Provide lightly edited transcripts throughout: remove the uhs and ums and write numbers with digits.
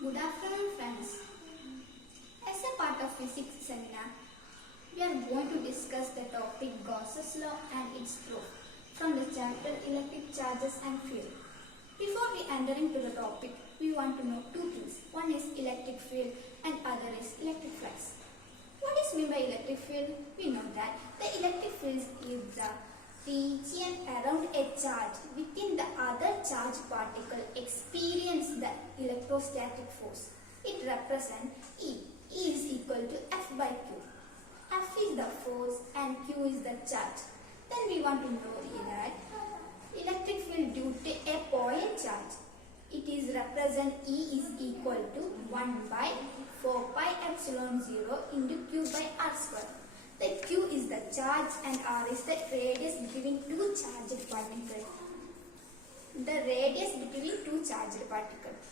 Good afternoon, friends. As a part of physics seminar, we are going to discuss the topic Gauss's law and its proof from the chapter Electric Charges and Field. Before we enter into the topic, we want to know two things. One is electric field and other is electric flux. What is meant by electric field? We know that the electric field is the region around a charge within the other charged particle experience the electrostatic force. It represents E. E is equal to F by Q. F is the force and Q is the charge. Then we want to know that electric field due to a point charge. It is represent E is equal to 1 by 4 pi epsilon 0 into Q by R square. The Q is the charge and R is the radius between two charged particles. The radius between two charged particles.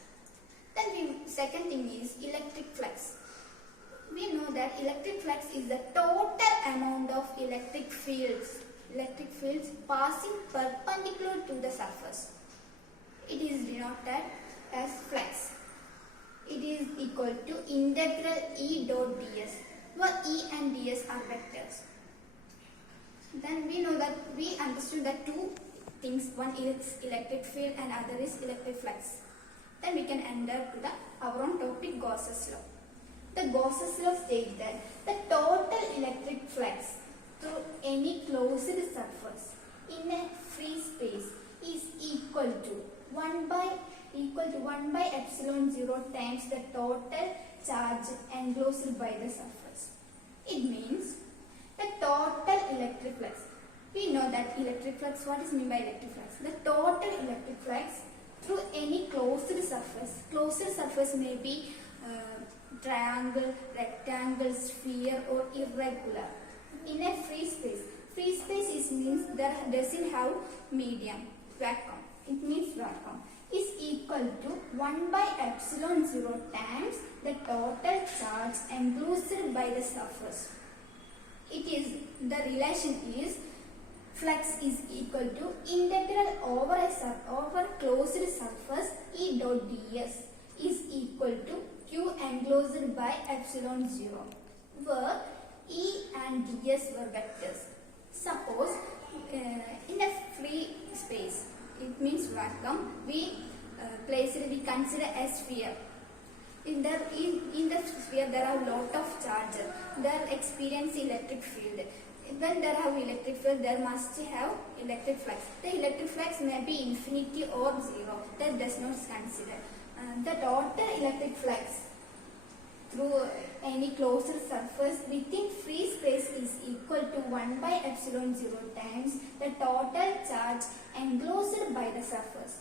Then second thing is electric flux. We know that electric flux is the total amount of electric fields passing perpendicular to the surface. It is denoted as flux. It is equal to integral E dot ds, where E and ds are vectors. Then we know that we understood that two things. One is electric field and other is electric flux. Then we can enter to our own topic, Gauss's law. The Gauss's law states that the total electric flux through any closed surface in a free space is equal to 1 by epsilon 0 times the total charge enclosed by the surface. It means the total electric flux. We know that electric flux, what is meant by electric flux? The total electric flux through any closed surface. Closed surface may be triangle, rectangle, sphere or irregular. In a free space. Free space means that doesn't have medium, vacuum. It means vacuum. Is equal to 1 by epsilon 0 times the total charge enclosed by the surface. The relation is flux is equal to integral over closed surface E dot ds is equal to Q enclosed by epsilon 0, where E and ds were vectors. Suppose in a free space, it means vacuum, we consider a sphere. In the sphere there are lot of charges. There experience electric field. When there have electric field, there must have electric flux. The electric flux may be infinity or zero. That does not consider. The total electric flux through any closed surface within free space is equal to 1 by epsilon 0 times the total charge enclosed by the surface.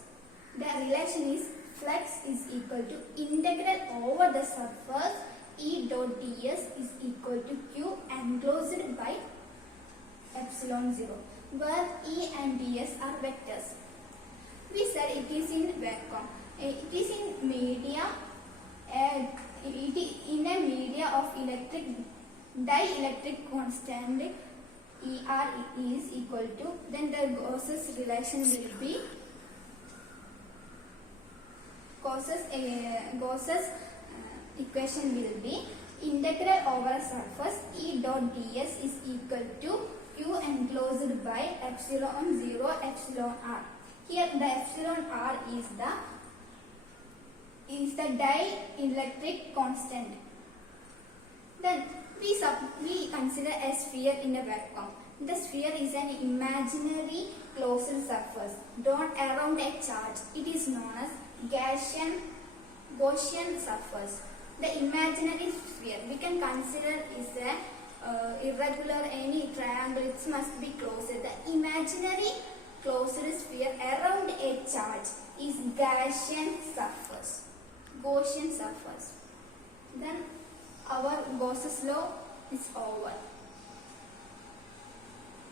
The relation is flux is equal to integral over the surface E dot ds is equal to Q enclosed by epsilon 0, where E and ds are vectors. We said it is in vacuum. It is in media. In a media of dielectric constant ER is equal to, then the Gauss's relation will be Gauss's equation will be integral over a surface E dot ds is equal to Q enclosed by epsilon 0 epsilon r. Here the epsilon r is the dielectric constant. Then we consider a sphere in a vacuum. The sphere is an imaginary closed surface drawn around a charge. It is known as Gaussian surface. The imaginary sphere we can consider is a irregular, any triangle. It must be closed. The imaginary closed sphere around a charge is Gaussian surface. Then our Gauss's law is over.